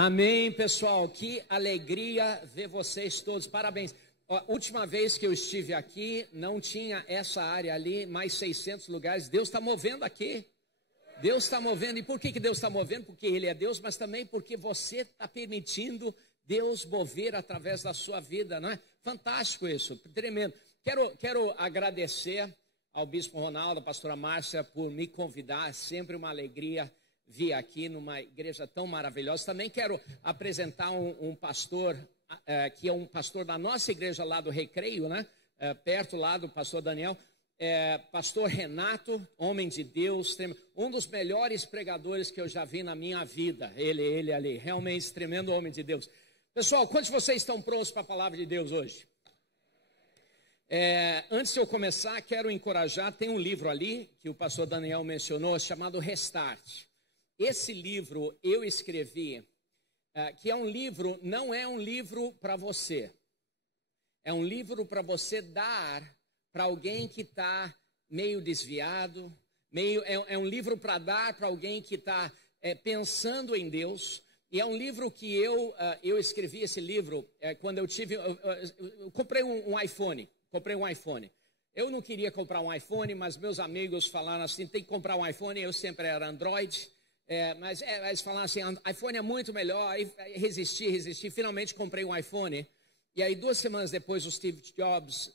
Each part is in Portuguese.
Amém, pessoal. Que alegria ver vocês todos. Parabéns. A última vez que eu estive aqui, não tinha essa área ali, mais 600 lugares. Deus está movendo aqui. Deus está movendo. E por que Deus está movendo? Porque Ele é Deus, mas também porque você está permitindo Deus mover através da sua vida, não é? Fantástico isso, tremendo. Quero agradecer ao Bispo Ronaldo, à pastora Márcia, por me convidar. É sempre uma alegria vir aqui numa igreja tão maravilhosa. Também quero apresentar um pastor, que é um pastor da nossa igreja lá do Recreio, né? Perto lá do pastor Daniel. Pastor Renato, homem de Deus, um dos melhores pregadores que eu já vi na minha vida. Ele ali, realmente tremendo homem de Deus. Pessoal, quantos de vocês estão prontos para a palavra de Deus hoje? Antes de eu começar, quero encorajar, tem um livro ali, que o pastor Daniel mencionou, chamado Restart. Esse livro eu escrevi, que é um livro, não é um livro para você. É um livro para você dar para alguém que está meio desviado, é um livro para dar para alguém que está pensando em Deus. E é um livro que eu escrevi esse livro quando eu comprei um iPhone. Comprei um iPhone. Eu não queria comprar um iPhone, mas meus amigos falaram assim, tem que comprar um iPhone. Eu sempre era Android, mas eles falaram assim, iPhone é muito melhor. Aí resisti. Finalmente comprei um iPhone. E aí 2 semanas depois o Steve Jobs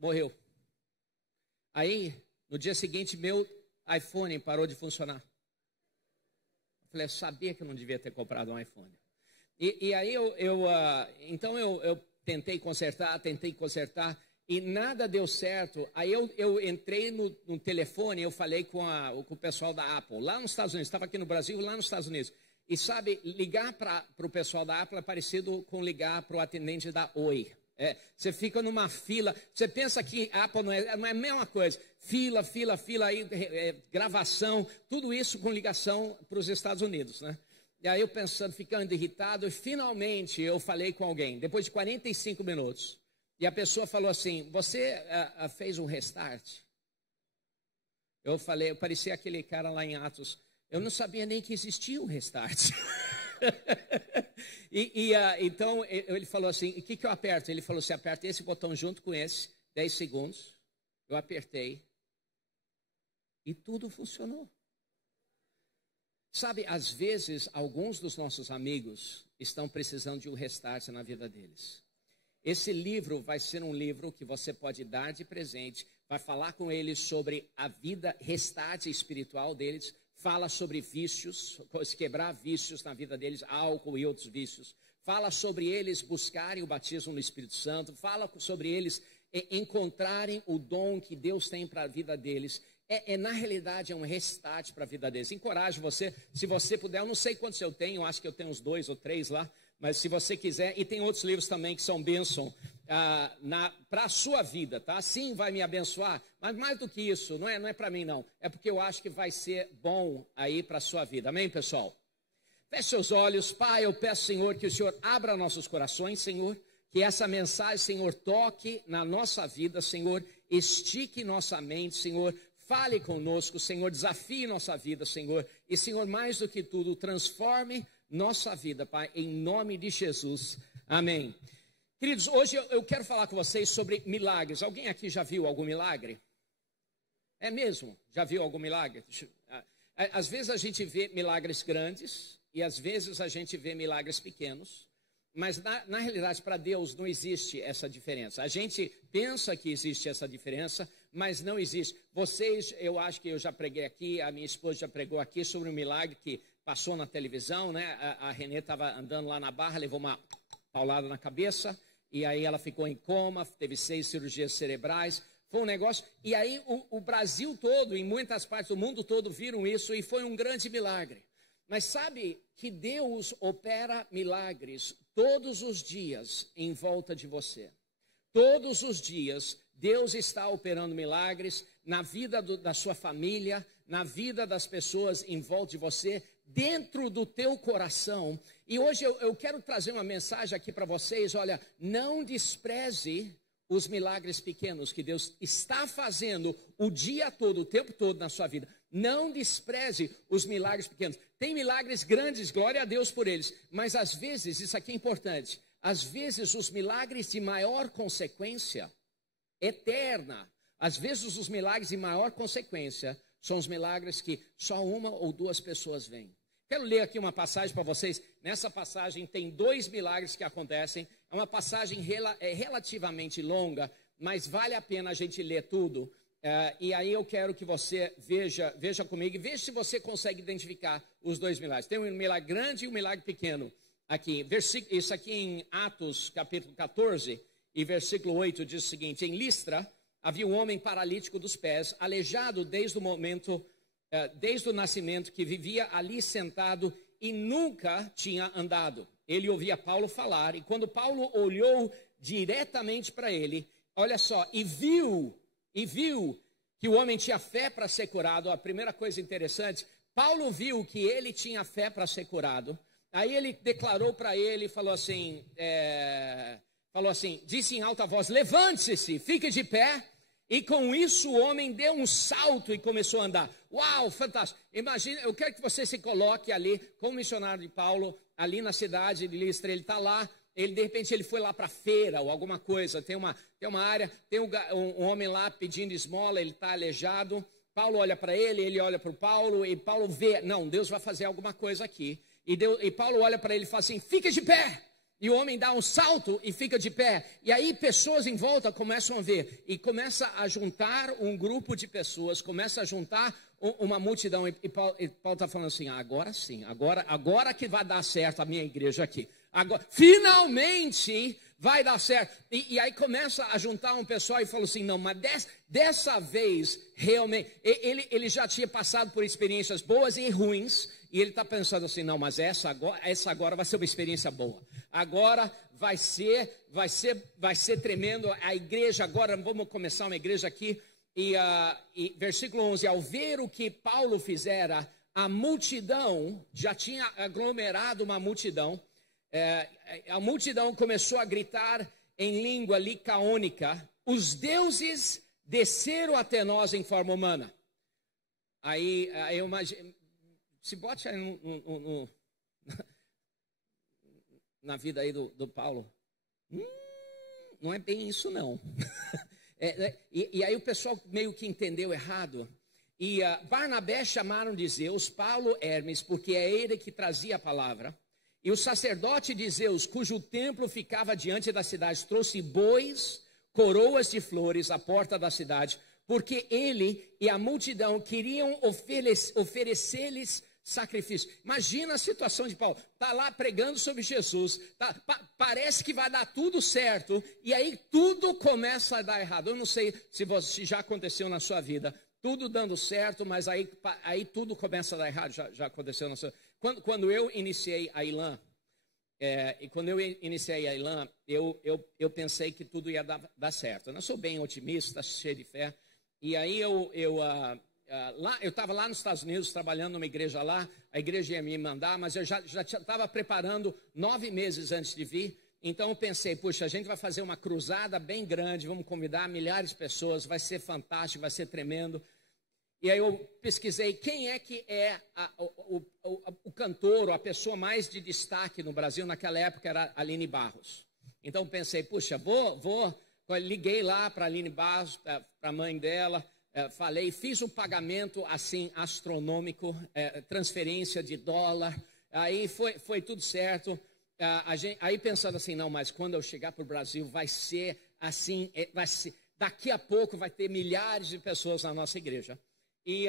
morreu. Aí no dia seguinte meu iPhone parou de funcionar. Eu falei, eu sabia que eu não devia ter comprado um iPhone. E aí então eu tentei consertar, e nada deu certo. Aí eu entrei no telefone, eu falei com o pessoal da Apple, lá nos Estados Unidos, estava aqui no Brasil, lá nos Estados Unidos. E sabe, ligar para o pessoal da Apple é parecido com ligar para o atendente da Oi. Você fica numa fila, você pensa que a Apple não é a mesma coisa. Fila, aí, gravação, tudo isso com ligação para os Estados Unidos, né? E aí eu pensando, ficando irritado, e finalmente eu falei com alguém, depois de 45 minutos, e a pessoa falou assim, você fez um restart? Eu falei, eu parecia aquele cara lá em Atos, eu não sabia nem que existia um restart. Então ele falou assim, o que eu aperto? Ele falou, você aperta esse botão junto com esse, 10 segundos, eu apertei, e tudo funcionou. Sabe, às vezes, alguns dos nossos amigos estão precisando de um restart na vida deles. Esse livro vai ser um livro que você pode dar de presente, vai falar com eles sobre a vida restart espiritual deles, fala sobre vícios, quebrar vícios na vida deles, álcool e outros vícios. Fala sobre eles buscarem o batismo no Espírito Santo, fala sobre eles encontrarem o dom que Deus tem para a vida deles. Na realidade, é um restart para a vida deles. Encorajo você, se você puder, eu não sei quantos eu tenho, acho que eu tenho uns 2 ou 3 lá, mas se você quiser, e tem outros livros também que são bênção para a sua vida, tá? Sim, vai me abençoar, mas mais do que isso, não é para mim não, é porque eu acho que vai ser bom aí para a sua vida, amém, pessoal? Feche seus olhos. Pai, eu peço, Senhor, que o Senhor abra nossos corações, Senhor, que essa mensagem, Senhor, toque na nossa vida, Senhor, estique nossa mente, Senhor, fale conosco, Senhor, desafie nossa vida, Senhor, e, Senhor, mais do que tudo, transforme nossa vida, Pai, em nome de Jesus, amém. Queridos, hoje eu quero falar com vocês sobre milagres. Alguém aqui já viu algum milagre? É mesmo? Já viu algum milagre? Às vezes a gente vê milagres grandes e às vezes a gente vê milagres pequenos, mas na realidade para Deus não existe essa diferença. A gente pensa que existe essa diferença, mas não existe. Vocês, eu acho que eu já preguei aqui, a minha esposa já pregou aqui sobre um milagre que passou na televisão, né? A Renê estava andando lá na Barra, levou uma paulada na cabeça, e aí ela ficou em coma, teve 6 cirurgias cerebrais, foi um negócio, e aí o Brasil todo, em muitas partes do mundo todo, viram isso, e foi um grande milagre. Mas sabe que Deus opera milagres todos os dias em volta de você. Todos os dias, Deus está operando milagres na vida da sua família, na vida das pessoas em volta de você, dentro do teu coração. E hoje eu quero trazer uma mensagem aqui para vocês. Olha, não despreze os milagres pequenos que Deus está fazendo o dia todo, o tempo todo na sua vida. Não despreze os milagres pequenos. Tem milagres grandes, glória a Deus por eles. Mas às vezes, isso aqui é importante, às vezes os milagres de maior consequência, eterna, às vezes os milagres de maior consequência são os milagres que só uma ou duas pessoas veem. Quero ler aqui uma passagem para vocês. Nessa passagem tem 2 milagres que acontecem. É uma passagem relativamente longa, mas vale a pena a gente ler tudo. E aí eu quero que você veja comigo e veja se você consegue identificar os 2 milagres. Tem um milagre grande e um milagre pequeno aqui. Isso aqui em Atos capítulo 14 e versículo 8 diz o seguinte: em Listra havia um homem paralítico dos pés, aleijado desde o nascimento, que vivia ali sentado e nunca tinha andado. Ele ouvia Paulo falar, e quando Paulo olhou diretamente para ele, olha só, e viu que o homem tinha fé para ser curado. A primeira coisa interessante, Paulo viu que ele tinha fé para ser curado. Aí ele declarou para ele, falou assim, disse em alta voz: levante-se, fique de pé. E com isso o homem deu um salto e começou a andar. Uau, fantástico. Imagina, eu quero que você se coloque ali como missionário de Paulo, ali na cidade de Listra. Ele está lá, de repente ele foi lá para a feira ou alguma coisa. Tem uma área, tem um homem lá pedindo esmola, ele está aleijado. Paulo olha para ele, ele olha para o Paulo, e Paulo vê, não, Deus vai fazer alguma coisa aqui. E Paulo olha para ele e fala assim: fica de pé. E o homem dá um salto e fica de pé. E aí pessoas em volta começam a ver. E começa a juntar um grupo de pessoas, começa a juntar uma multidão. E Paulo está falando assim: agora sim, agora que vai dar certo a minha igreja aqui. Agora, finalmente vai dar certo. E aí começa a juntar um pessoal e falou assim: não, mas dessa vez, realmente, ele já tinha passado por experiências boas e ruins. E ele está pensando assim: não, mas essa agora vai ser uma experiência boa. Agora vai ser tremendo. A igreja agora, vamos começar uma igreja aqui. E versículo 11, ao ver o que Paulo fizera, a multidão, já tinha aglomerado uma multidão. A multidão começou a gritar em língua licaônica: os deuses desceram até nós em forma humana. Aí eu imagino, se bote aí na vida aí do Paulo. Não é bem isso não. E aí o pessoal meio que entendeu errado. E Barnabé chamaram de Zeus, Paulo Hermes, porque é ele que trazia a palavra. E o sacerdote de Zeus, cujo templo ficava diante da cidade, trouxe bois, coroas de flores à porta da cidade, porque ele e a multidão queriam oferecer-lhes sacrifício. Imagina a situação de Paulo, está lá pregando sobre Jesus, parece que vai dar tudo certo, e aí tudo começa a dar errado. Eu não sei se já aconteceu na sua vida, tudo dando certo, mas aí tudo começa a dar errado. Já aconteceu na sua vida. Quando eu iniciei a ILAM, eu pensei que tudo ia dar certo. Eu não sou bem otimista, cheio de fé, e aí eu estava lá nos Estados Unidos trabalhando numa igreja lá, a igreja ia me mandar, mas eu já estava preparando 9 meses antes de vir. Então eu pensei, puxa, a gente vai fazer uma cruzada bem grande, vamos convidar milhares de pessoas, vai ser fantástico, vai ser tremendo. E aí eu pesquisei quem é que é o cantor, ou a pessoa mais de destaque no Brasil naquela época, era a Aline Barros. Então pensei, puxa, liguei lá para a Aline Barros, para a mãe dela, falei, fiz um pagamento assim astronômico, transferência de dólar, aí foi tudo certo. Aí pensando assim, não, mas quando eu chegar para o Brasil vai ser assim, daqui a pouco vai ter milhares de pessoas na nossa igreja. E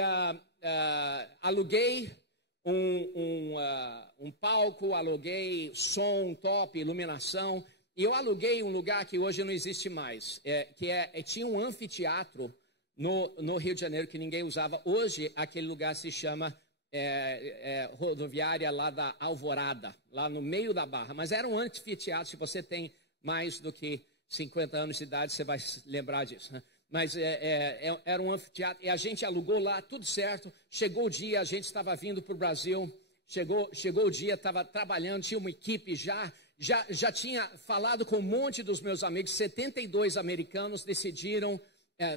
aluguei um palco, aluguei som top, iluminação, e eu aluguei um lugar que hoje não existe mais, tinha um anfiteatro no Rio de Janeiro que ninguém usava. Hoje aquele lugar se chama rodoviária lá da Alvorada, lá no meio da Barra, mas era um anfiteatro. Se você tem mais do que 50 anos de idade, você vai lembrar disso, né? Mas era um anfiteatro, e a gente alugou lá, tudo certo. Chegou o dia, a gente estava vindo para o Brasil, chegou o dia, estava trabalhando, tinha uma equipe já já tinha falado com um monte dos meus amigos, 72 americanos decidiram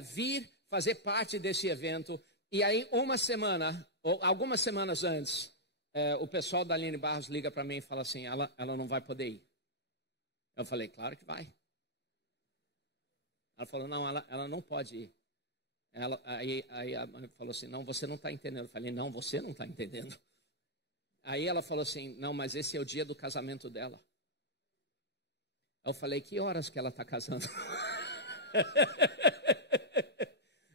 vir fazer parte desse evento. E aí, uma semana, ou algumas semanas antes, o pessoal da Aline Barros liga para mim e fala assim, ela não vai poder ir. Eu falei, claro que vai. Ela falou, não, ela não pode ir. Aí a mãe falou assim, não, você não está entendendo. Eu falei, não, você não está entendendo. Aí ela falou assim, não, mas esse é o dia do casamento dela. Eu falei, que horas que ela está casando?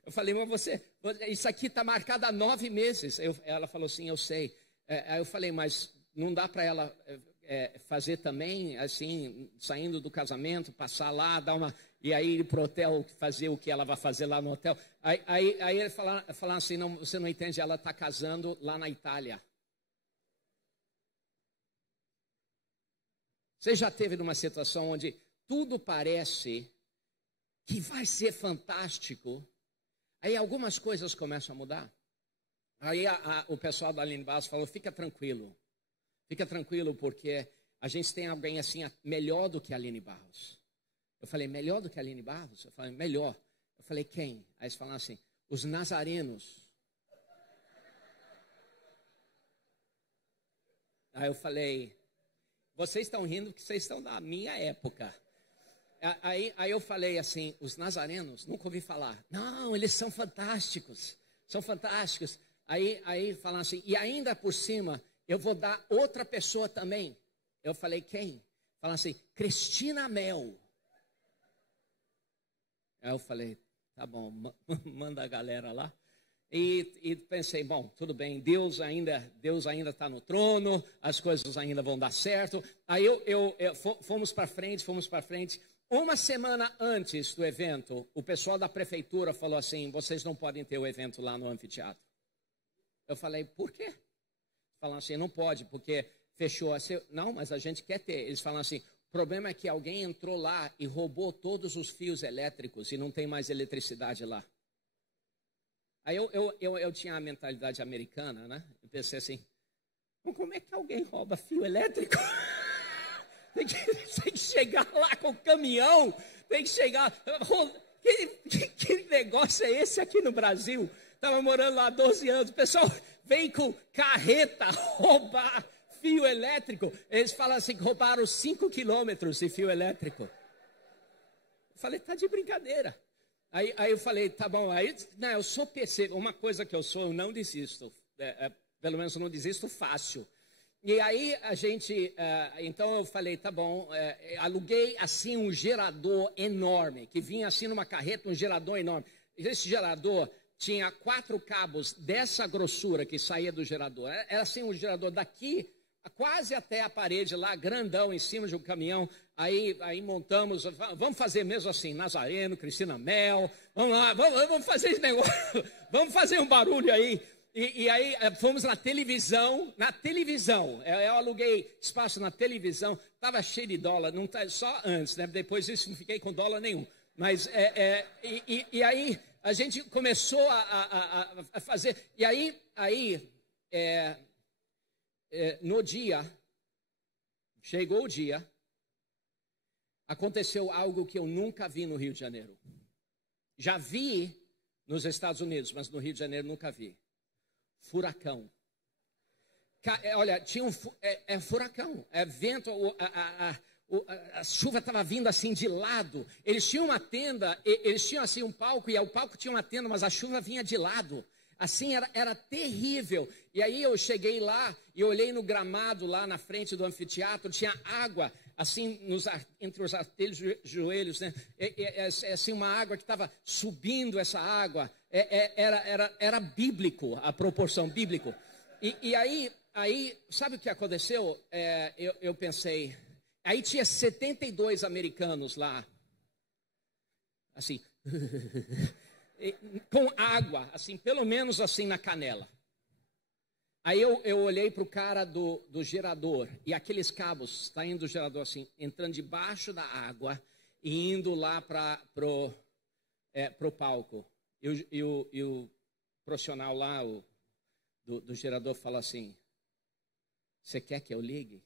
Eu falei, mas isso aqui está marcado há 9 meses. Ela falou assim, eu sei. Aí eu falei, mas não dá para ela fazer também, assim, saindo do casamento, passar lá, dar uma... E aí ir para o hotel, fazer o que ela vai fazer lá no hotel. Aí ele falaram assim, não, você não entende, ela está casando lá na Itália. Você já esteve numa situação onde tudo parece que vai ser fantástico, aí algumas coisas começam a mudar. Aí o pessoal da Aline Barros falou, fica tranquilo porque a gente tem alguém assim melhor do que a Aline Barros. Eu falei, melhor do que a Aline Barros? Eu falei, melhor. Eu falei, quem? Aí eles falaram assim, os nazarenos. Aí eu falei, vocês estão rindo porque vocês estão da minha época. Aí eu falei assim, os nazarenos, nunca ouvi falar. Não, eles são fantásticos, são fantásticos. Aí falaram assim, e ainda por cima, eu vou dar outra pessoa também. Eu falei, quem? Falaram assim, Cristina Mel. Aí eu falei, tá bom, manda a galera lá. E pensei, bom, tudo bem, Deus ainda está no trono, as coisas ainda vão dar certo. Aí fomos para frente. Uma semana antes do evento, o pessoal da prefeitura falou assim, vocês não podem ter o evento lá no anfiteatro. Eu falei, por quê? Falaram assim, não pode, porque fechou. Não, mas a gente quer ter. Eles falam assim, o problema é que alguém entrou lá e roubou todos os fios elétricos e não tem mais eletricidade lá. Aí eu tinha a mentalidade americana, né? Eu pensei assim, como é que alguém rouba fio elétrico? Tem que chegar lá com o caminhão, tem que chegar... Que negócio é esse aqui no Brasil? Estava morando lá há 12 anos, o pessoal vem com carreta roubar fio elétrico. Eles falam assim que roubaram 5 quilômetros de fio elétrico. Eu falei, tá de brincadeira. Aí eu falei, tá bom, não, eu sou PC, uma coisa que eu sou, eu não desisto, pelo menos eu não desisto fácil. E aí então eu falei, tá bom, aluguei assim um gerador enorme, que vinha assim numa carreta, um gerador enorme. Esse gerador tinha 4 cabos dessa grossura que saía do gerador, era assim um gerador daqui, quase até a parede lá, grandão, em cima de um caminhão. Aí montamos, vamos fazer mesmo assim, Nazareno, Cristina Mel, vamos lá, vamos fazer esse negócio, vamos fazer um barulho aí. E aí fomos na televisão, eu aluguei espaço na televisão, estava cheio de dólar, não tá, só antes, né? Depois disso não fiquei com dólar nenhum. Mas, e aí a gente começou a fazer, e aí no dia, chegou o dia, aconteceu algo que eu nunca vi no Rio de Janeiro. Já vi nos Estados Unidos, mas no Rio de Janeiro nunca vi. Furacão. Olha, tinha furacão, vento, a chuva estava vindo assim de lado. Eles tinham uma tenda, eles tinham assim um palco, e o palco tinha uma tenda, mas a chuva vinha de lado. Assim, era terrível. E aí eu cheguei lá e olhei no gramado lá na frente do anfiteatro, tinha água, assim, entre os artelhos e joelhos, né? Assim, uma água que estava subindo essa água. Era bíblico, a proporção bíblica. E aí, sabe o que aconteceu? Eu pensei, aí tinha 72 americanos lá, assim... com água, assim, pelo menos assim na canela. Aí eu olhei para o cara do gerador, e aqueles cabos saindo do gerador assim, entrando debaixo da água e indo lá para pro palco. E o profissional lá, do gerador, fala assim, você quer que eu ligue?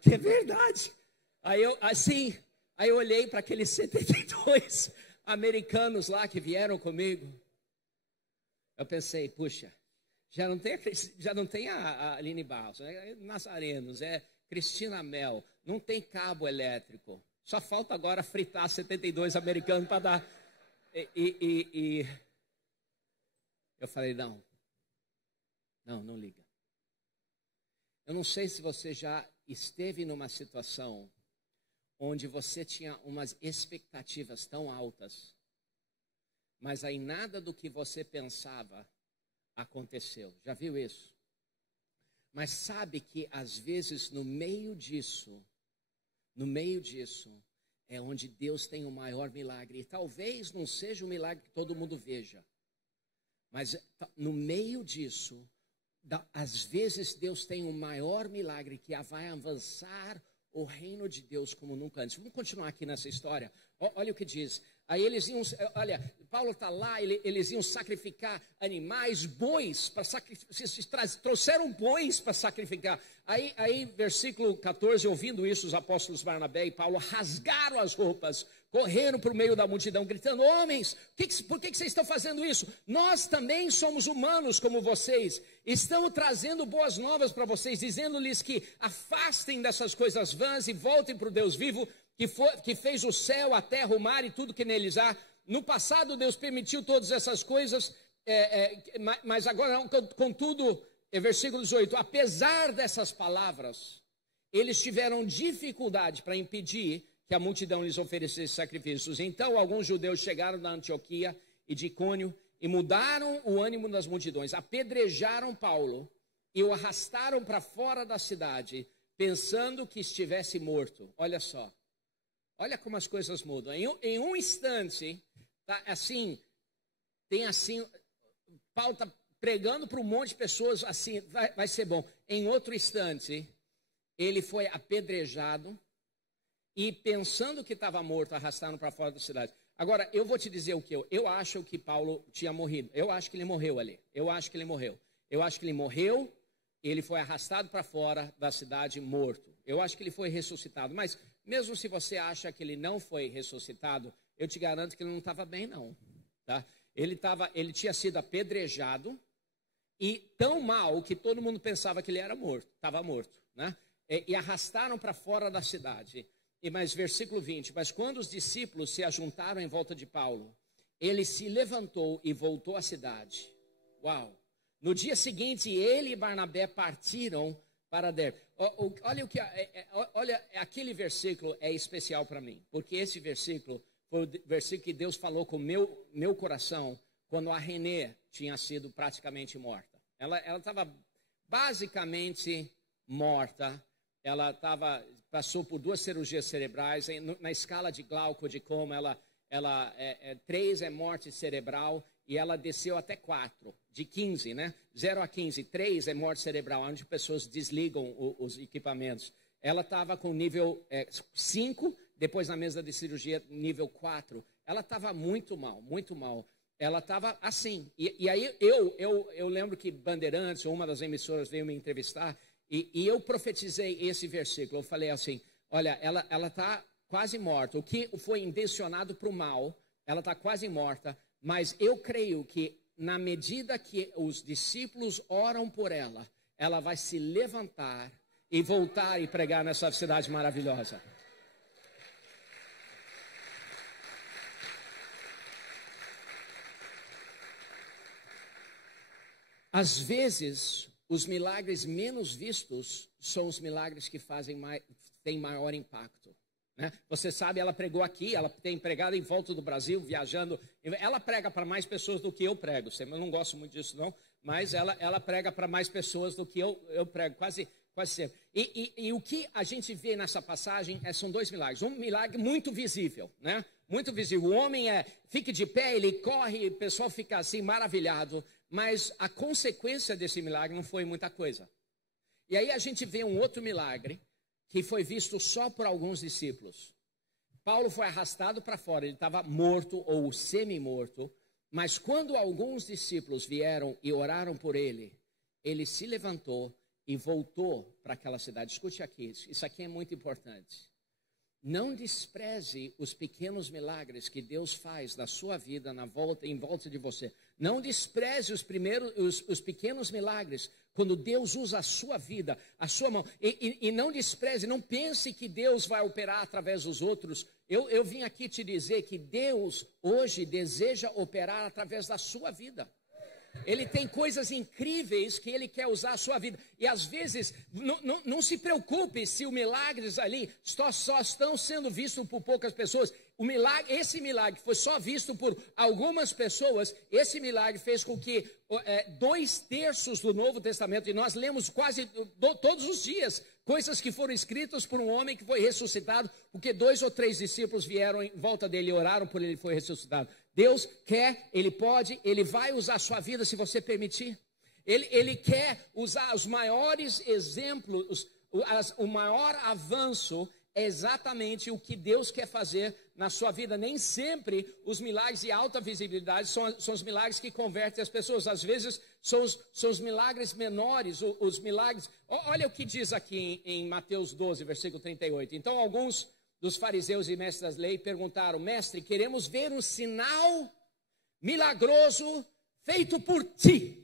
Que é verdade. Aí eu olhei para aqueles 72 americanos lá que vieram comigo. Eu pensei, puxa, já não tem a Aline Barros, é Nazarenos, é Cristina Mel, não tem cabo elétrico. Só falta agora fritar 72 americanos para dar. E eu falei, não liga. Eu não sei se você já esteve numa situação onde você tinha umas expectativas tão altas, mas aí nada do que você pensava aconteceu. Já viu isso? Mas sabe que às vezes no meio disso, é onde Deus tem o maior milagre. E talvez não seja um milagre que todo mundo veja, mas no meio disso, às vezes Deus tem o maior milagre que vai avançar o reino de Deus como nunca antes. Vamos continuar aqui nessa história. Olha o que diz. Aí eles iam, Paulo está lá, eles iam sacrificar animais, bois, para sacrificar, trouxeram bois para sacrificar. Aí, versículo 14, ouvindo isso, os apóstolos Barnabé e Paulo rasgaram as roupas, correram para o meio da multidão, gritando, homens, por que vocês estão fazendo isso? Nós também somos humanos como vocês, estamos trazendo boas novas para vocês, dizendo-lhes que afastem dessas coisas vãs e voltem para o Deus vivo, que fez o céu, a terra, o mar e tudo que neles há. No passado Deus permitiu todas essas coisas, mas agora não, contudo, versículo 18, apesar dessas palavras, eles tiveram dificuldade para impedir que a multidão lhes oferecesse sacrifícios. Então alguns judeus chegaram da Antioquia e de Icônio e mudaram o ânimo das multidões, apedrejaram Paulo e o arrastaram para fora da cidade, pensando que estivesse morto. Olha só. Olha como as coisas mudam. Em um instante, tá, Paulo está pregando para um monte de pessoas, assim, vai ser bom. Em outro instante, ele foi apedrejado e pensando que estava morto, arrastaram para fora da cidade. Agora, eu vou te dizer o que eu acho que Paulo tinha morrido. Eu acho que ele morreu ali. Eu acho que ele morreu, ele foi arrastado para fora da cidade morto. Eu acho que ele foi ressuscitado, mas mesmo se você acha que ele não foi ressuscitado, eu te garanto que ele não estava bem, não. Tá? Ele tinha sido apedrejado e tão mal que todo mundo pensava que ele era morto, estava morto. Né? E arrastaram para fora da cidade. Mas versículo 20, mas quando os discípulos se ajuntaram em volta de Paulo, ele se levantou e voltou à cidade. Uau! No dia seguinte, ele e Barnabé partiram para Derbe. Olha, aquele versículo é especial para mim, porque esse versículo foi o versículo que Deus falou com o meu coração quando a Renê tinha sido praticamente morta. Ela estava basicamente morta, passou por 2 cirurgias cerebrais, na escala de Glauco, de como 3 é morte cerebral, e ela desceu até 4, de 15, né? 0 a 15, 3 é morte cerebral, onde pessoas desligam os equipamentos. Ela estava com nível 5, depois na mesa de cirurgia, nível 4. Ela estava muito mal, muito mal. Ela estava assim. E aí eu lembro que Bandeirantes, uma das emissoras, veio me entrevistar, e eu profetizei esse versículo. Eu falei assim, olha, ela está quase morta. O que foi intencionado para o mal, ela está quase morta. Mas eu creio que na medida que os discípulos oram por ela, ela vai se levantar e voltar e pregar nessa cidade maravilhosa. Às vezes, os milagres menos vistos são os milagres que têm maior impacto. Né? Você sabe, ela pregou aqui, ela tem pregado em volta do Brasil, viajando. Ela prega para mais pessoas do que eu prego. Eu não gosto muito disso, não. Mas ela prega para mais pessoas do que eu prego, quase sempre. E o que a gente vê nessa passagem são 2 milagres. Um milagre muito visível, né? Muito visível. O homem fica de pé, ele corre, o pessoal fica assim maravilhado. Mas a consequência desse milagre não foi muita coisa. E aí a gente vê um outro milagre que foi visto só por alguns discípulos. Paulo foi arrastado para fora, ele estava morto ou semi-morto, mas quando alguns discípulos vieram e oraram por ele, ele se levantou e voltou para aquela cidade. Escute aqui, isso aqui é muito importante. Não despreze os pequenos milagres que Deus faz na sua vida, em volta de você. Não despreze os pequenos milagres quando Deus usa a sua vida, a sua mão. E não despreze, não pense que Deus vai operar através dos outros. Eu vim aqui te dizer que Deus hoje deseja operar através da sua vida. Ele tem coisas incríveis que Ele quer usar a sua vida. E às vezes, não se preocupe se os milagres ali só estão sendo vistos por poucas pessoas. Esse milagre foi só visto por algumas pessoas. Esse milagre fez com que 2/3 do Novo Testamento, e nós lemos quase todos os dias, coisas que foram escritas por um homem que foi ressuscitado, porque 2 ou 3 discípulos vieram em volta dele e oraram por ele e foi ressuscitado. Deus quer, Ele pode, Ele vai usar a sua vida se você permitir. Ele quer usar os maiores exemplos, o maior avanço é exatamente o que Deus quer fazer na sua vida. Nem sempre os milagres de alta visibilidade são os milagres que convertem as pessoas. Às vezes são os milagres menores, os milagres... Olha o que diz aqui em Mateus 12, versículo 38. Então alguns dos fariseus e mestres da lei perguntaram: mestre, queremos ver um sinal milagroso feito por ti.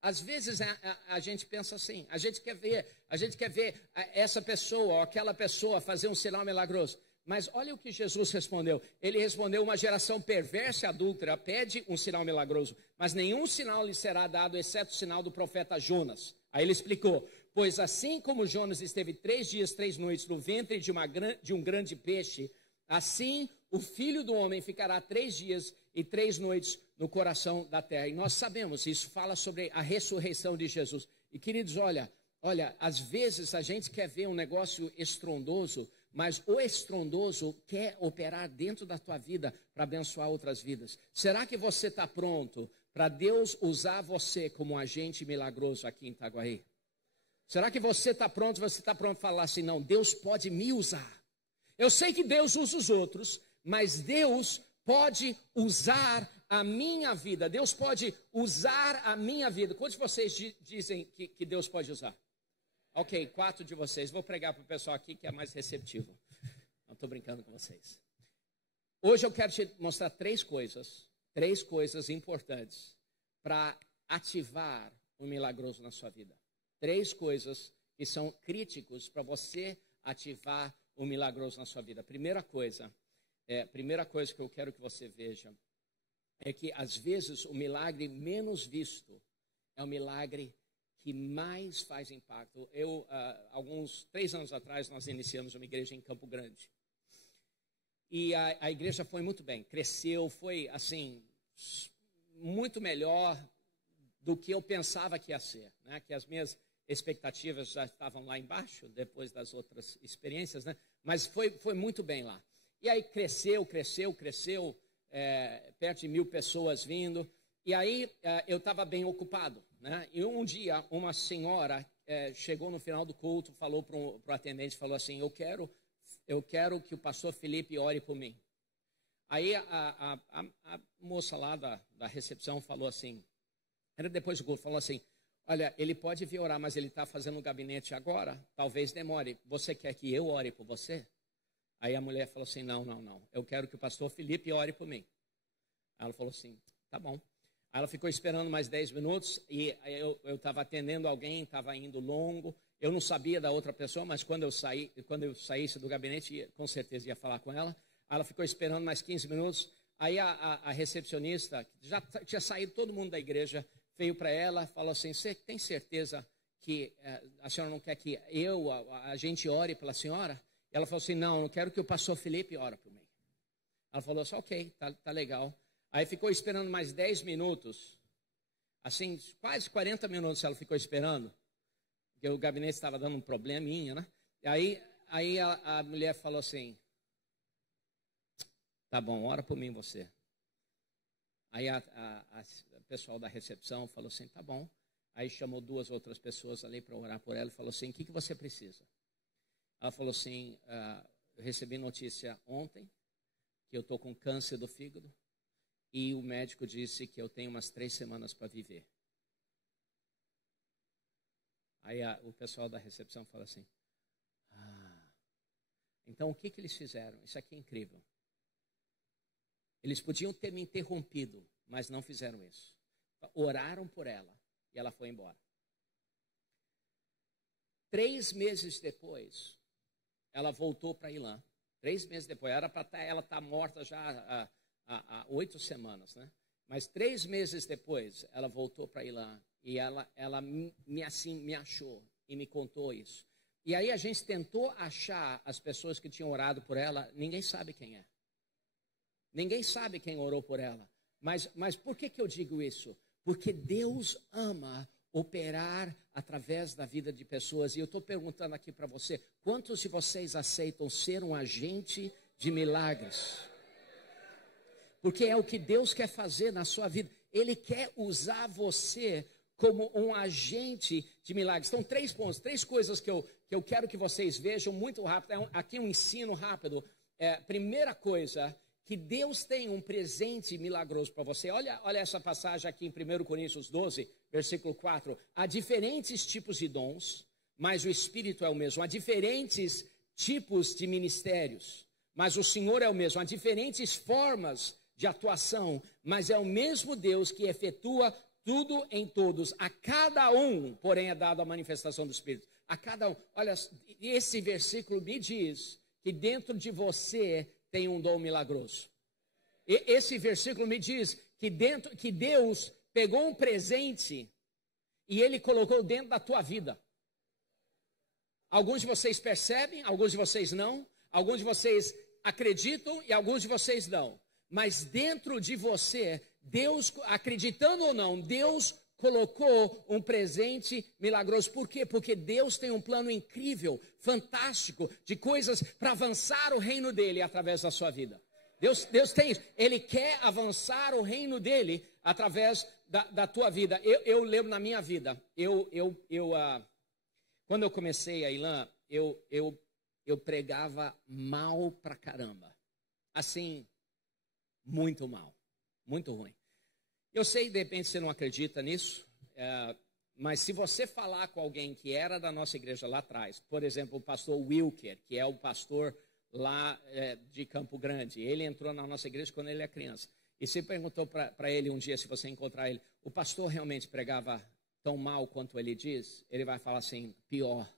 Às vezes a gente pensa assim, a gente quer ver essa pessoa ou aquela pessoa fazer um sinal milagroso. Mas olha o que Jesus respondeu. Ele respondeu: uma geração perversa e adúltera pede um sinal milagroso, mas nenhum sinal lhe será dado, exceto o sinal do profeta Jonas. Aí ele explicou: pois assim como Jonas esteve 3 dias, 3 noites no ventre de um grande peixe, assim o Filho do Homem ficará 3 dias e 3 noites no coração da terra. E nós sabemos, isso fala sobre a ressurreição de Jesus. E queridos, olha, às vezes a gente quer ver um negócio estrondoso, mas o estrondoso quer operar dentro da tua vida para abençoar outras vidas. Será que você está pronto para Deus usar você como um agente milagroso aqui em Itaguaí? Será que você está pronto? Você está pronto para falar assim: não, Deus pode me usar. Eu sei que Deus usa os outros, mas Deus pode usar a minha vida. Deus pode usar a minha vida. Quantos de vocês dizem que Deus pode usar? Ok, 4 de vocês. Vou pregar para o pessoal aqui que é mais receptivo. Não estou brincando com vocês. Hoje eu quero te mostrar 3 coisas importantes para ativar o milagroso na sua vida. 3 coisas que são críticos para você ativar o milagroso na sua vida. Primeira coisa que eu quero que você veja é que às vezes o milagre menos visto é o milagre que mais faz impacto. Alguns 3 anos atrás, nós iniciamos uma igreja em Campo Grande. E a igreja foi muito bem, cresceu, foi assim, muito melhor do que eu pensava que ia ser, né? Que as minhas expectativas já estavam lá embaixo, depois das outras experiências, né? Mas foi muito bem lá. E aí cresceu, perto de 1000 pessoas vindo. E aí eu estava bem ocupado, né? E um dia uma senhora chegou no final do culto, falou para o atendente, falou assim: eu quero que o pastor Felipe ore por mim. Aí a moça lá da recepção falou assim, era depois do culto, falou assim: olha, ele pode vir orar, mas ele está fazendo um gabinete agora, talvez demore. Você quer que eu ore por você? Aí a mulher falou assim: não, eu quero que o pastor Felipe ore por mim. Aí ela falou assim: tá bom. Aí ela ficou esperando mais 10 minutos e eu estava atendendo alguém, estava indo longo. Eu não sabia da outra pessoa, mas quando eu saísse do gabinete, com certeza ia falar com ela. Aí ela ficou esperando mais 15 minutos. Aí a recepcionista, já tinha saído todo mundo da igreja, veio para ela, falou assim: você tem certeza que a senhora não quer que a gente ore pela senhora? Ela falou assim: não quero que o pastor Felipe ore por mim. Ela falou assim: ok, tá legal. Aí ficou esperando mais 10 minutos, assim, quase 40 minutos ela ficou esperando, porque o gabinete estava dando um probleminha, né? Aí a mulher falou assim: tá bom, ora por mim você. Aí o pessoal da recepção falou assim: tá bom. Aí chamou 2 outras pessoas ali para orar por ela e falou assim: o que você precisa? Ela falou assim: eu recebi notícia ontem que eu estou com câncer do fígado e o médico disse que eu tenho umas 3 semanas para viver. Aí o pessoal da recepção fala assim, então o que eles fizeram? Isso aqui é incrível. Eles podiam ter me interrompido, mas não fizeram isso. Oraram por ela e ela foi embora. 3 meses depois, ela voltou para Ilã. 3 meses depois, era para ela estar morta já há 8 semanas, né? Mas 3 meses depois, ela voltou para Ilã e ela me achou e me contou isso. E aí a gente tentou achar as pessoas que tinham orado por ela, ninguém sabe quem é. Ninguém sabe quem orou por ela. Mas por que eu digo isso? Porque Deus ama operar através da vida de pessoas. E eu estou perguntando aqui para você, quantos de vocês aceitam ser um agente de milagres? Porque é o que Deus quer fazer na sua vida. Ele quer usar você como um agente de milagres. Então, 3 pontos, 3 coisas que eu quero que vocês vejam muito rápido. Aqui um ensino rápido. Primeira coisa, que Deus tem um presente milagroso para você. Olha essa passagem aqui em 1 Coríntios 12, versículo 4. Há diferentes tipos de dons, mas o Espírito é o mesmo. Há diferentes tipos de ministérios, mas o Senhor é o mesmo. Há diferentes formas de atuação, mas é o mesmo Deus que efetua tudo em todos. A cada um, porém, é dado a manifestação do Espírito. A cada um. Olha, esse versículo me diz que dentro de você tem um dom milagroso. Esse versículo me diz que Deus pegou um presente e Ele colocou dentro da tua vida. Alguns de vocês percebem, alguns de vocês não. Alguns de vocês acreditam e alguns de vocês não. Mas dentro de você, Deus, acreditando ou não, Deus colocou um presente milagroso. Por quê? Porque Deus tem um plano incrível, fantástico, de coisas para avançar o reino dele através da sua vida. Deus tem isso. Ele quer avançar o reino dele através da tua vida. Eu lembro na minha vida, quando eu comecei a Ilã, eu pregava mal pra caramba. Assim, muito mal, muito ruim. Eu sei, de repente, você não acredita nisso, mas se você falar com alguém que era da nossa igreja lá atrás, por exemplo, o pastor Wilker, que é o pastor lá de Campo Grande, ele entrou na nossa igreja quando ele era criança. E você perguntou para ele um dia, se você encontrar ele, o pastor realmente pregava tão mal quanto ele diz? Ele vai falar assim, pior.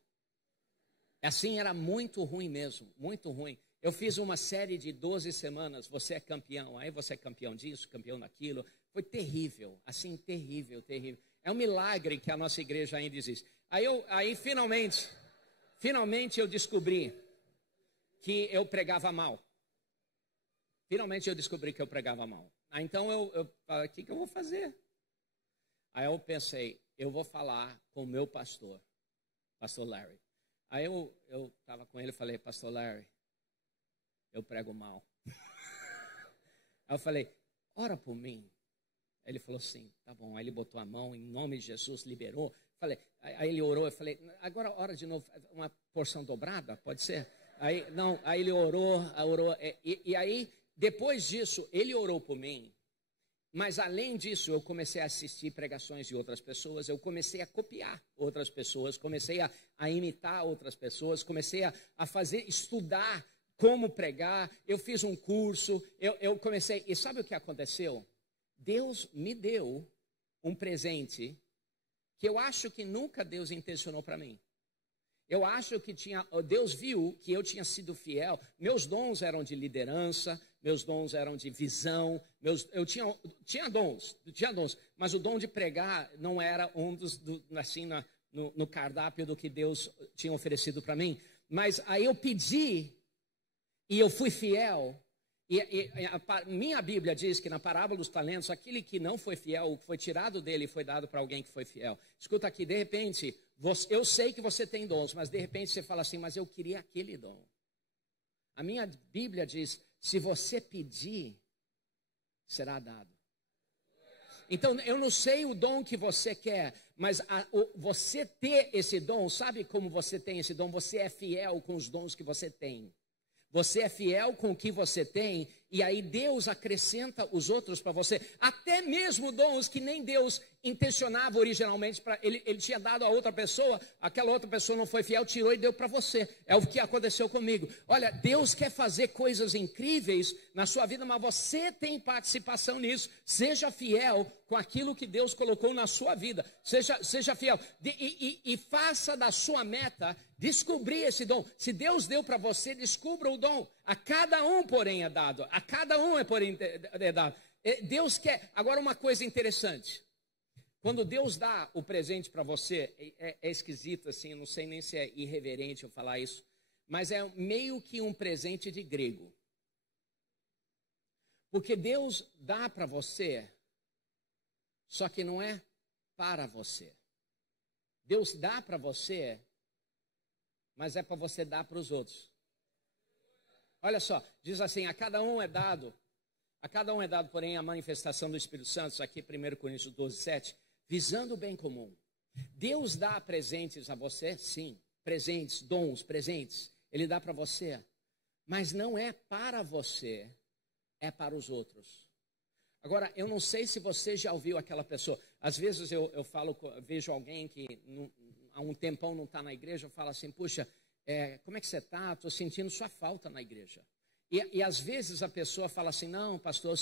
Assim, era muito ruim mesmo, muito ruim. Eu fiz uma série de 12 semanas, você é campeão, aí você é campeão disso, campeão daquilo. Foi terrível, assim, terrível, terrível. É um milagre que a nossa igreja ainda existe. Aí finalmente eu descobri que eu pregava mal. Finalmente eu descobri que eu pregava mal. Então eu falei, o que eu vou fazer? Aí eu pensei, eu vou falar com o meu pastor Larry. Aí eu estava com ele e falei, pastor Larry, eu prego mal. Aí eu falei, ora por mim. Aí ele falou assim, tá bom. Aí ele botou a mão, em nome de Jesus, liberou. Aí ele orou, eu falei, agora ora de novo, uma porção dobrada, pode ser? Aí ele orou. E aí, depois disso, ele orou por mim. Mas além disso, eu comecei a assistir pregações de outras pessoas, eu comecei a copiar outras pessoas, comecei a imitar outras pessoas, comecei a estudar como pregar, eu fiz um curso, eu comecei, e sabe o que aconteceu? Deus me deu um presente que eu acho que nunca Deus intencionou para mim. Eu acho que Deus viu que eu tinha sido fiel, meus dons eram de liderança, meus dons eram de visão, eu tinha dons, mas o dom de pregar não era um dos, assim, no cardápio do que Deus tinha oferecido para mim. Mas aí eu pedi, e eu fui fiel, e minha Bíblia diz que na parábola dos talentos, aquele que não foi fiel, o que foi tirado dele foi dado para alguém que foi fiel. Escuta aqui, de repente, eu sei que você tem dons, mas de repente você fala assim, mas eu queria aquele dom. A minha Bíblia diz, se você pedir, será dado. Então, eu não sei o dom que você quer, mas você ter esse dom, sabe como você tem esse dom? Você é fiel com os dons que você tem. Você é fiel com o que você tem, e aí Deus acrescenta os outros para você. Até mesmo dons que nem Deus intencionava originalmente, ele tinha dado a outra pessoa, aquela outra pessoa não foi fiel, tirou e deu para você. É o que aconteceu comigo. Olha, Deus quer fazer coisas incríveis na sua vida, mas você tem participação nisso. Seja fiel com aquilo que Deus colocou na sua vida. Seja fiel. E faça da sua meta descobrir esse dom. Se Deus deu para você, descubra o dom. A cada um, porém, é dado. A cada um, porém, é dado. Deus quer. Agora, uma coisa interessante. Quando Deus dá o presente para você, é esquisito assim, não sei nem se é irreverente eu falar isso, mas é meio que um presente de grego. Porque Deus dá para você, só que não é para você. Deus dá para você, mas é para você dar para os outros. Olha só, diz assim, a cada um é dado, porém, a manifestação do Espírito Santo, isso aqui 1 Coríntios 12, 7, visando o bem comum. Deus dá presentes a você, sim, presentes, dons, presentes, Ele dá para você, mas não é para você, é para os outros. Agora, eu não sei se você já ouviu aquela pessoa, às vezes eu vejo alguém que há um tempão não está na igreja, eu falo assim, puxa, como é que você está? Estou sentindo sua falta na igreja. E às vezes a pessoa fala assim, não, pastor,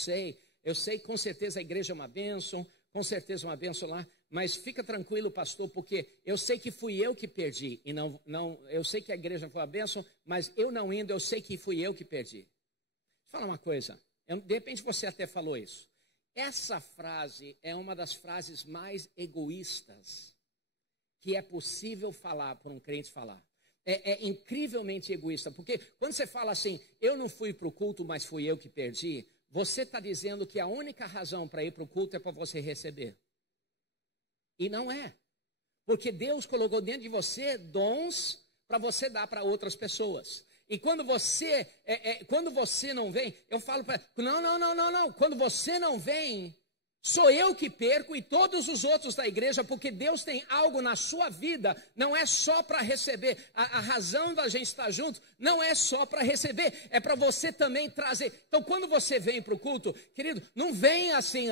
eu sei, com certeza a igreja é uma bênção, com certeza uma bênção lá, mas fica tranquilo, pastor, porque eu sei que fui eu que perdi, e não, eu sei que a igreja foi uma bênção, mas eu não indo, eu sei que fui eu que perdi. Deixa eu falar uma coisa, de repente você até falou isso. Essa frase é uma das frases mais egoístas que é possível falar, por um crente falar. É incrivelmente egoísta, porque quando você fala assim, eu não fui para o culto, mas fui eu que perdi, você está dizendo que a única razão para ir para o culto é para você receber. E não é. Porque Deus colocou dentro de você dons para você dar para outras pessoas. E quando você não vem, eu falo para não. Quando você não vem, sou eu que perco e todos os outros da igreja, porque Deus tem algo na sua vida, não é só para receber. A razão da gente estar junto não é só para receber, é para você também trazer. Então, quando você vem para o culto, querido, não vem assim,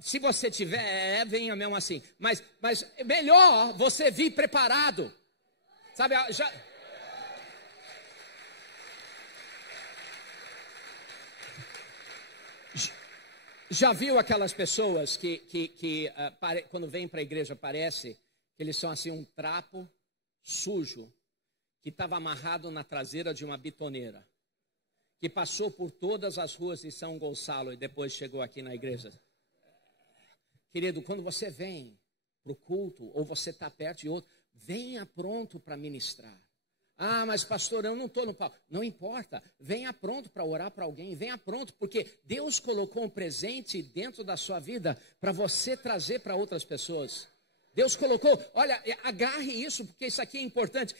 se você tiver, venha mesmo assim. Mas é melhor você vir preparado. Sabe, já viu aquelas pessoas que quando vêm para a igreja parece que eles são assim um trapo sujo que estava amarrado na traseira de uma bitoneira, que passou por todas as ruas de São Gonçalo e depois chegou aqui na igreja. Querido, quando você vem para o culto ou você está perto de outro, venha pronto para ministrar. Ah, mas pastor, eu não estou no palco. Não importa, venha pronto para orar para alguém, venha pronto, porque Deus colocou um presente dentro da sua vida para você trazer para outras pessoas. Deus colocou, olha, agarre isso, porque isso aqui é importante.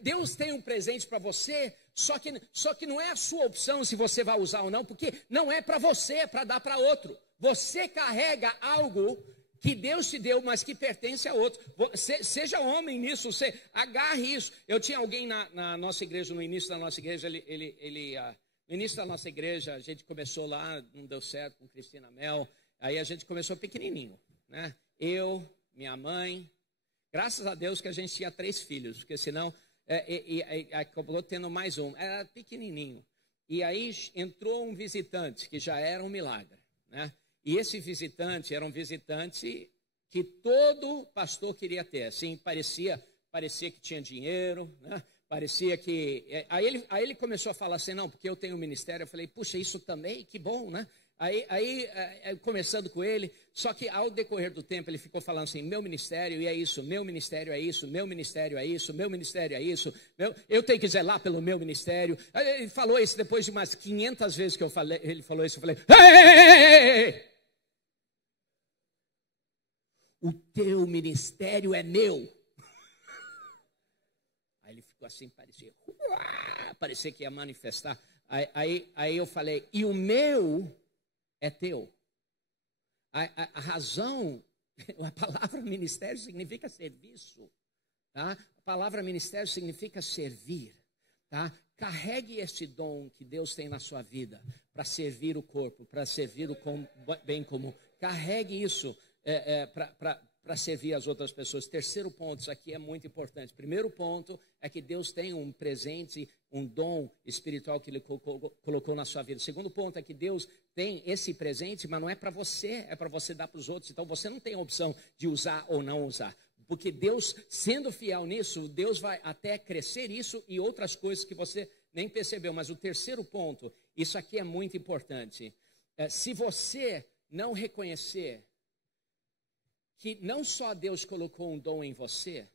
Deus tem um presente para você, só que não é a sua opção se você vai usar ou não, porque não é para você, é para dar para outro. Você carrega algo que Deus te deu, mas que pertence a outro. Seja homem nisso, você agarre isso. Eu tinha alguém na nossa igreja, no início da nossa igreja, no início da nossa igreja, a gente começou lá, não deu certo com Cristina Mel, aí a gente começou pequenininho, né? Eu, minha mãe, graças a Deus que a gente tinha 3 filhos, porque senão acabou tendo mais um, era pequenininho. E aí entrou um visitante, que já era um milagre, né? E esse visitante era um visitante que todo pastor queria ter. Assim, parecia que tinha dinheiro, né? Parecia que... Aí ele começou a falar assim, não, porque eu tenho um ministério. Eu falei, puxa, isso também? Que bom, né? Aí começando com ele, só que ao decorrer do tempo ele ficou falando assim, meu ministério é isso, meu ministério é isso, meu ministério é isso, meu ministério é isso, eu tenho que zelar pelo meu ministério. Ele falou isso depois de umas 500 vezes que ele falou isso, eu falei, ei! O teu ministério é meu. Aí ele ficou assim, parecia que ia manifestar. Aí eu falei, e o meu é teu. A razão, a palavra ministério significa serviço. Tá? A palavra ministério significa servir. Tá? Carregue este dom que Deus tem na sua vida para servir o corpo, para servir o bem comum. carregue isso para servir as outras pessoas. Terceiro ponto, isso aqui é muito importante. Primeiro ponto é que Deus tem um presente, um dom espiritual que Ele colocou na sua vida. Segundo ponto é que Deus tem esse presente, mas não é para você, é para você dar para os outros. Então você não tem a opção de usar ou não usar. Porque Deus, sendo fiel nisso, Deus vai até crescer isso e outras coisas que você nem percebeu. Mas o terceiro ponto, isso aqui é muito importante. Se você não reconhecer que não só Deus colocou um dom em você,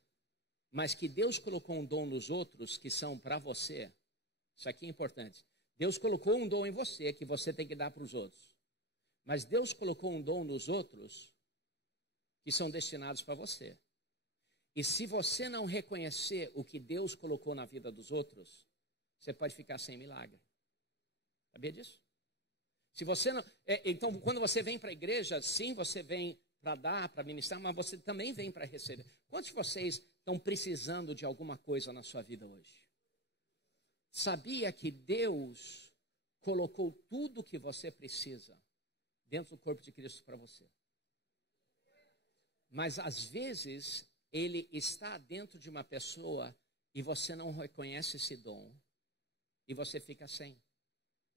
mas que Deus colocou um dom nos outros que são para você. Isso aqui é importante. Deus colocou um dom em você que você tem que dar para os outros. Mas Deus colocou um dom nos outros que são destinados para você. E se você não reconhecer o que Deus colocou na vida dos outros, você pode ficar sem milagre. Sabia disso? Se você não, então, quando você vem para a igreja, sim, você vem para dar, para ministrar, mas você também vem para receber. Quantos de vocês estão precisando de alguma coisa na sua vida hoje? Sabia que Deus colocou tudo o que você precisa dentro do corpo de Cristo para você? Mas às vezes Ele está dentro de uma pessoa e você não reconhece esse dom e você fica sem.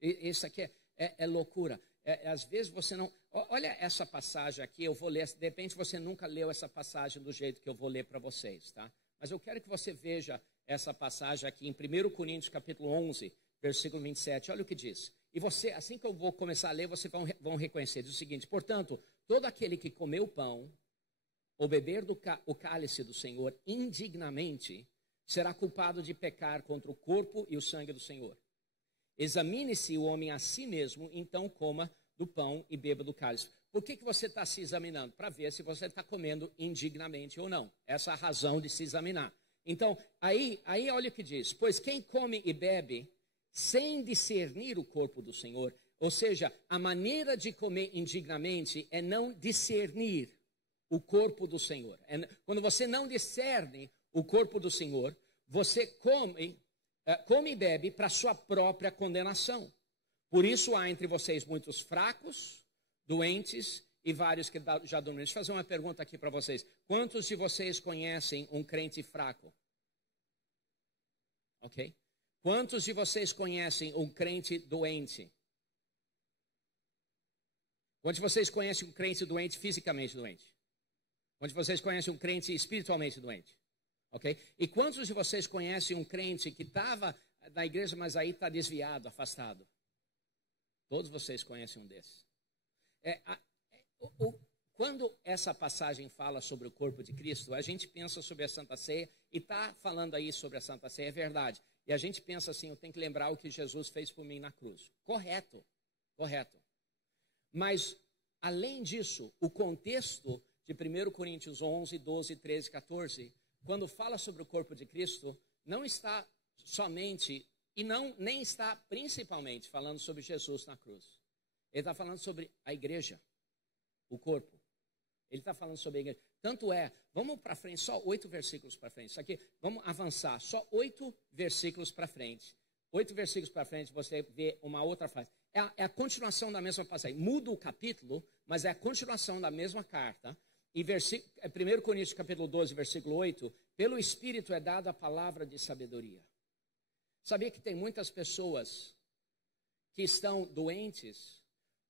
Isso aqui é loucura. Às vezes você não... Olha essa passagem aqui, eu vou ler. De repente você nunca leu essa passagem do jeito que eu vou ler para vocês, tá? Mas eu quero que você veja essa passagem aqui em 1 Coríntios capítulo 11, versículo 27. Olha o que diz. E você, assim que eu vou começar a ler, vocês vão reconhecer. Diz o seguinte: portanto, todo aquele que comer o pão ou beber o cálice do Senhor indignamente será culpado de pecar contra o corpo e o sangue do Senhor. Examine-se o homem a si mesmo, então coma do pão e beba do cálice. Por que você está se examinando? Para ver se você está comendo indignamente ou não. Essa é a razão de se examinar. Então, aí olha o que diz. Pois quem come e bebe sem discernir o corpo do Senhor, ou seja, a maneira de comer indignamente é não discernir o corpo do Senhor. Quando você não discerne o corpo do Senhor, você come e bebe para sua própria condenação. Por isso há entre vocês muitos fracos, doentes e vários que já dormiram. Deixa eu fazer uma pergunta aqui para vocês. Quantos de vocês conhecem um crente fraco? Ok? Quantos de vocês conhecem um crente doente? Quantos de vocês conhecem um crente doente, fisicamente doente? Quantos de vocês conhecem um crente espiritualmente doente? Ok? E quantos de vocês conhecem um crente que estava na igreja, mas aí está desviado, afastado? Todos vocês conhecem um desses. Quando essa passagem fala sobre o corpo de Cristo, a gente pensa sobre a Santa Ceia, e está falando aí sobre a Santa Ceia, é verdade. E a gente pensa assim, eu tenho que lembrar o que Jesus fez por mim na cruz. Correto, correto. Mas, além disso, o contexto de 1 Coríntios 11, 12, 13, 14, quando fala sobre o corpo de Cristo, não está somente, e nem está principalmente falando sobre Jesus na cruz. Ele está falando sobre a igreja, o corpo. Ele está falando sobre a igreja. Tanto é, vamos para frente, só 8 versículos para frente. Isso aqui, vamos avançar, só 8 versículos para frente. 8 versículos para frente, você vê uma outra frase. É a continuação da mesma passagem. Muda o capítulo, mas é a continuação da mesma carta. E 1 Coríntios capítulo 12, versículo 8, pelo Espírito é dada a palavra de sabedoria. Sabia que tem muitas pessoas que estão doentes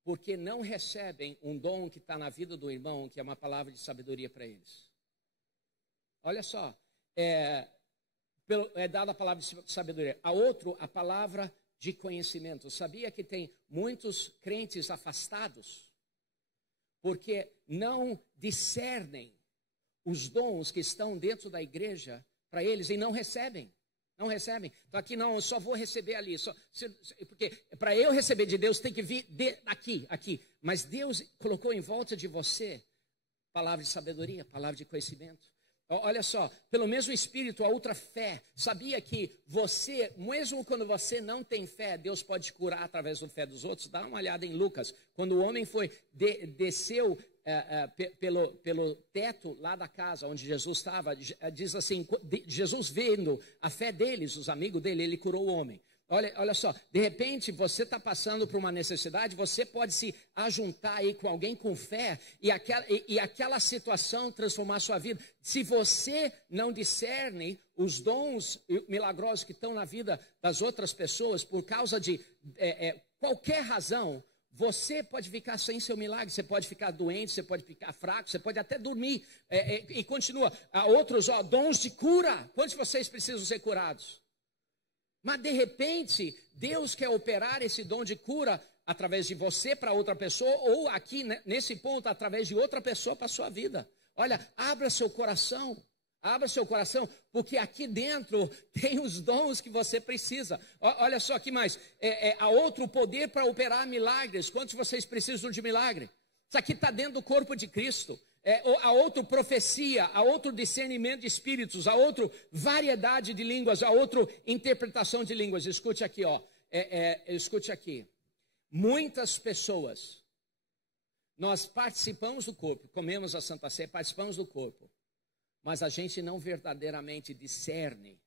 porque não recebem um dom que está na vida do irmão, que é uma palavra de sabedoria para eles. Olha só, é dada a palavra de sabedoria. A outro, a palavra de conhecimento. Sabia que tem muitos crentes afastados porque não discernem os dons que estão dentro da igreja para eles e não recebem. Não recebem. Então aqui não, eu só vou receber ali. Porque para eu receber de Deus tem que vir aqui. Mas Deus colocou em volta de você palavra de sabedoria, palavra de conhecimento. Olha só, pelo mesmo Espírito, a outra fé. Sabia que você, mesmo quando você não tem fé, Deus pode te curar através da fé dos outros? Dá uma olhada em Lucas. Quando o homem desceu pelo teto lá da casa onde Jesus estava, diz assim, Jesus vendo a fé deles, os amigos dele, ele curou o homem. Olha só, de repente você está passando por uma necessidade, você pode se ajuntar aí com alguém com fé e aquela situação transformar a sua vida. Se você não discerne os dons milagrosos que estão na vida das outras pessoas por causa de qualquer razão, você pode ficar sem seu milagre, você pode ficar doente, você pode ficar fraco, você pode até dormir. E continua, outros dons de cura. Quantos de vocês precisam ser curados? Mas de repente, Deus quer operar esse dom de cura através de você para outra pessoa, ou aqui nesse ponto, através de outra pessoa para a sua vida. Olha, abra seu coração, porque aqui dentro tem os dons que você precisa. Olha só aqui mais, há outro poder para operar milagres. Quantos de vocês precisam de milagre? Isso aqui está dentro do corpo de Cristo. Há outra profecia, há outro discernimento de espíritos, há outra variedade de línguas, há outra interpretação de línguas. Escute aqui, escute aqui. Muitas pessoas, nós participamos do corpo, comemos a Santa Ceia, participamos do corpo, mas a gente não verdadeiramente discerne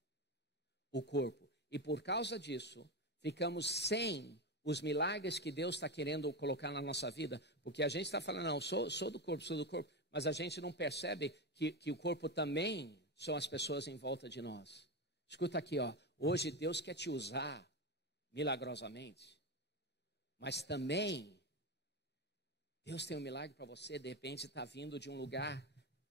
o corpo. E por causa disso, ficamos sem os milagres que Deus está querendo colocar na nossa vida, porque a gente está falando, não, sou do corpo, mas a gente não percebe que o corpo também são as pessoas em volta de nós. Escuta aqui, hoje Deus quer te usar milagrosamente, mas também Deus tem um milagre para você, de repente está vindo de um lugar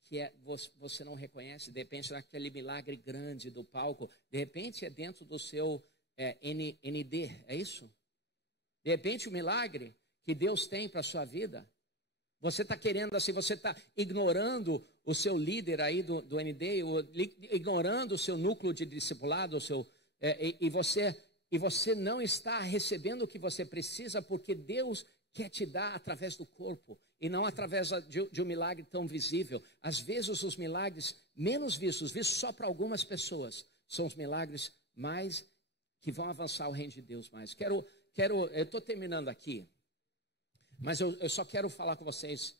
que você não reconhece, de repente é aquele milagre grande do palco, de repente é dentro do seu ND, é isso? De repente o milagre que Deus tem para a sua vida, você está querendo assim, você está ignorando o seu líder aí do ND, ignorando o seu núcleo de discipulado, e você não está recebendo o que você precisa, porque Deus quer te dar através do corpo, e não através de um milagre tão visível. Às vezes os milagres menos vistos só para algumas pessoas, são os milagres mais que vão avançar o reino de Deus mais. Eu estou terminando aqui, mas eu só quero falar com vocês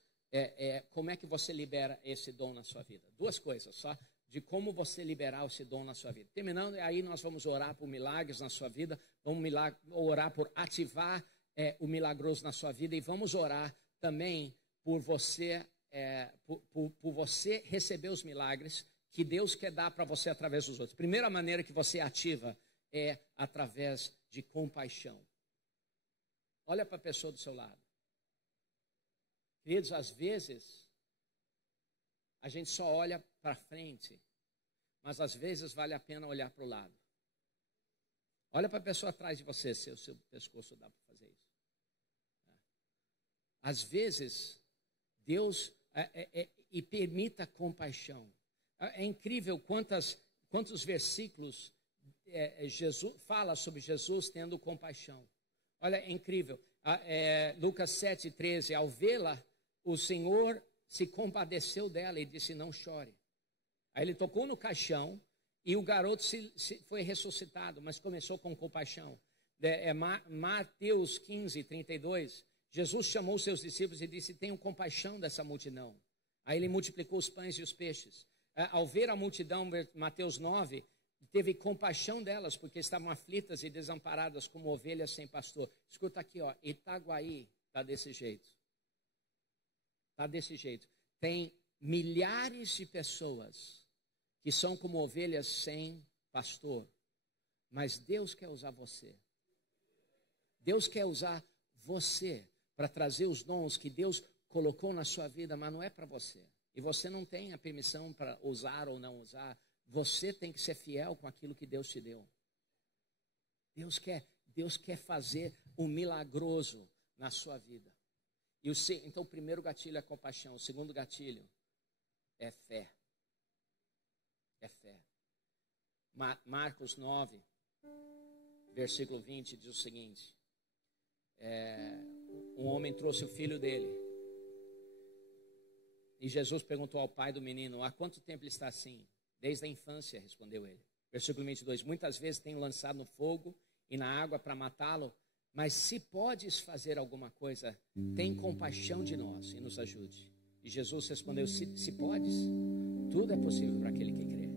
como é que você libera esse dom na sua vida. Duas coisas só, de como você liberar esse dom na sua vida. Terminando, aí nós vamos orar por milagres na sua vida, vamos orar por ativar o milagroso na sua vida, e vamos orar também por você, por você receber os milagres que Deus quer dar para você através dos outros. Primeira maneira que você ativa é através de compaixão. Olha para a pessoa do seu lado. Queridos, às vezes, a gente só olha para frente, mas às vezes vale a pena olhar para o lado. Olha para a pessoa atrás de você, se o seu pescoço dá para fazer isso. Às vezes, Deus e permita compaixão. É incrível quantos versículos Jesus fala sobre Jesus tendo compaixão. Olha, é incrível. Lucas 7,13, ao vê-la, o Senhor se compadeceu dela e disse, não chore. Aí ele tocou no caixão e o garoto foi ressuscitado, mas começou com compaixão. Mateus 15:32, Jesus chamou seus discípulos e disse, tenham compaixão dessa multidão. Aí ele multiplicou os pães e os peixes. Ao ver a multidão, Mateus 9, teve compaixão delas, porque estavam aflitas e desamparadas como ovelhas sem pastor. Escuta aqui, Itaguaí está desse jeito. Está desse jeito. Tem milhares de pessoas que são como ovelhas sem pastor. Mas Deus quer usar você. Deus quer usar você para trazer os dons que Deus colocou na sua vida, mas não é para você. E você não tem a permissão para usar ou não usar. Você tem que ser fiel com aquilo que Deus te deu. Deus quer fazer o milagroso na sua vida. Então, o primeiro gatilho é compaixão. O segundo gatilho é fé. É fé. Marcos 9, versículo 20, diz o seguinte. Um homem trouxe o filho dele. E Jesus perguntou ao pai do menino, há quanto tempo ele está assim? Desde a infância, respondeu ele. Versículo 22, muitas vezes tenho lançado no fogo e na água para matá-lo, mas se podes fazer alguma coisa, tem compaixão de nós e nos ajude. E Jesus respondeu, se podes, tudo é possível para aquele que crê.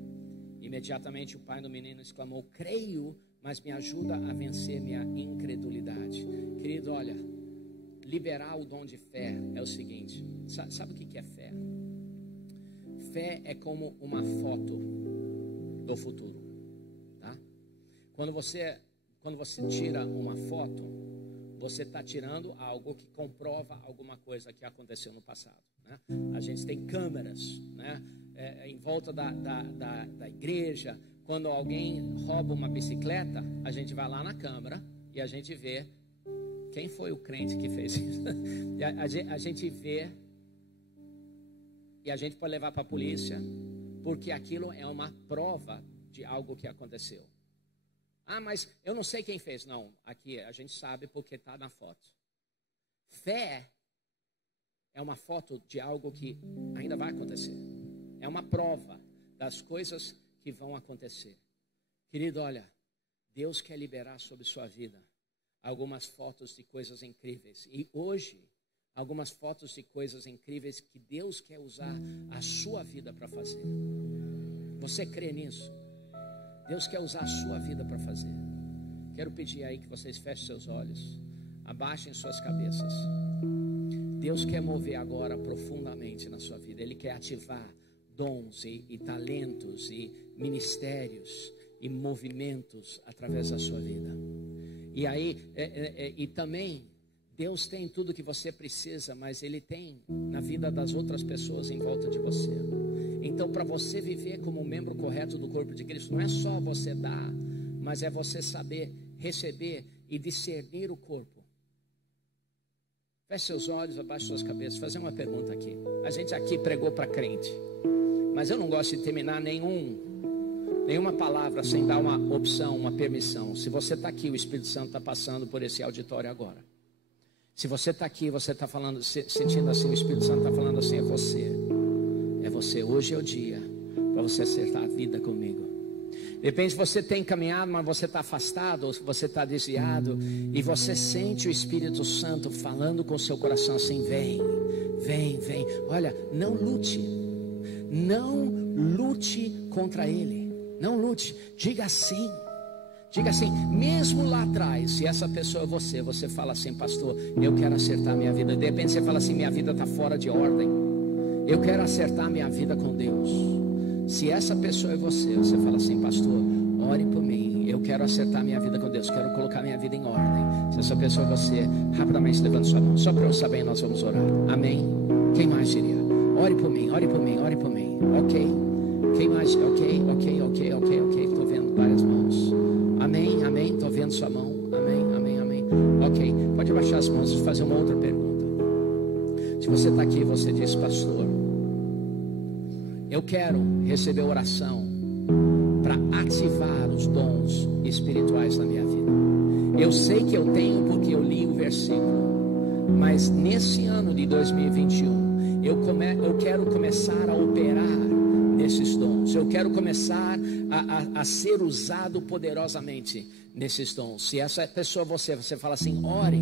Imediatamente o pai do menino exclamou, creio, mas me ajuda a vencer minha incredulidade. Querido, olha, liberar o dom de fé é o seguinte, sabe o que é fé? Fé é como uma foto do futuro, tá? Quando você tira uma foto, você está tirando algo que comprova alguma coisa que aconteceu no passado, né? A gente tem câmeras, né? Em volta da igreja. Quando alguém rouba uma bicicleta, a gente vai lá na câmera e a gente vê quem foi o crente que fez isso. A gente vê e a gente pode levar para a polícia, porque aquilo é uma prova de algo que aconteceu. Ah, mas eu não sei quem fez. Não, aqui a gente sabe porque está na foto. Fé é uma foto de algo que ainda vai acontecer. É uma prova das coisas que vão acontecer. Querido, olha, Deus quer liberar sobre sua vida algumas fotos de coisas incríveis. E hoje, algumas fotos de coisas incríveis que Deus quer usar a sua vida para fazer. Você crê nisso? Deus quer usar a sua vida para fazer. Quero pedir aí que vocês fechem seus olhos, abaixem suas cabeças. Deus quer mover agora profundamente na sua vida. Ele quer ativar dons e talentos e ministérios e movimentos através da sua vida. E aí, e também Deus tem tudo que você precisa, mas Ele tem na vida das outras pessoas em volta de você. Então, para você viver como um membro correto do corpo de Cristo, não é só você dar, mas é você saber receber e discernir o corpo. Feche seus olhos, abaixe suas cabeças. Fazer uma pergunta aqui. A gente aqui pregou para crente, mas eu não gosto de terminar nenhuma palavra sem dar uma opção, uma permissão. Se você está aqui, o Espírito Santo está passando por esse auditório agora. Se você está aqui, você está falando, sentindo assim, o Espírito Santo está falando assim, é você. É você, hoje é o dia para você acertar a vida comigo. De repente você tem caminhado, mas você está afastado, ou você está desviado, e você sente o Espírito Santo falando com o seu coração assim, vem, vem, vem. Olha, não lute contra ele, não lute, diga assim, mesmo lá atrás, se essa pessoa é você fala assim, pastor, eu quero acertar minha vida. De repente você fala assim, minha vida está fora de ordem, eu quero acertar minha vida com Deus. Se essa pessoa é você fala assim, pastor, ore por mim, eu quero acertar minha vida com Deus, quero colocar minha vida em ordem. Se essa pessoa é você, rapidamente levanta sua mão, só para eu saber, nós vamos orar, amém? Quem mais diria? Ore por mim, ore por mim, ore por mim, ok? Quem mais? Ok, estou vendo várias mãos, amém, estou vendo sua mão, amém, ok, pode baixar as mãos e fazer uma outra pergunta. Se você está aqui, você diz, pastor, eu quero receber oração para ativar os dons espirituais na minha vida. Eu sei que eu tenho porque eu li o versículo, mas nesse ano de 2021 eu quero começar a operar nesses dons. Eu quero começar a ser usado poderosamente nesses dons. Se essa pessoa você fala assim, ore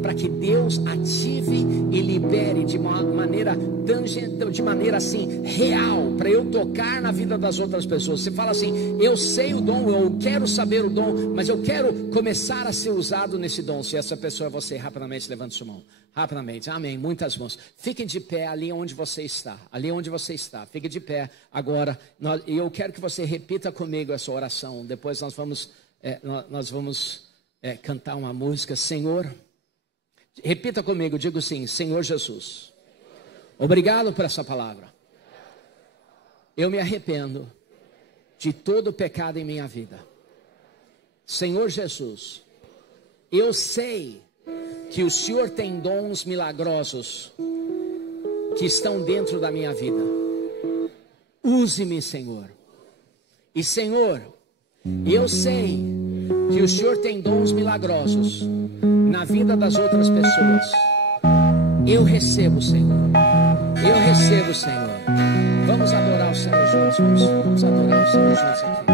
para que Deus ative e libere de uma maneira tangente, de maneira assim real, para eu tocar na vida das outras pessoas. Você fala assim, eu sei o dom, eu quero saber o dom, mas eu quero começar a ser usado nesse dom. Se essa pessoa é você, rapidamente levante sua mão, rapidamente, amém, muitas mãos. Fiquem de pé ali onde você está, fique de pé agora. E eu quero que você repita comigo essa oração. Depois nós vamos cantar uma música. Senhor, repita comigo, digo sim, Senhor Jesus, obrigado por essa palavra. Eu me arrependo de todo pecado em minha vida. Senhor Jesus, eu sei que o Senhor tem dons milagrosos que estão dentro da minha vida. Use-me, Senhor. E Senhor, eu sei que o Senhor tem dons milagrosos na vida das outras pessoas. Eu recebo, Senhor. Vamos adorar o Senhor juntos. Vamos adorar o Senhor juntos aqui.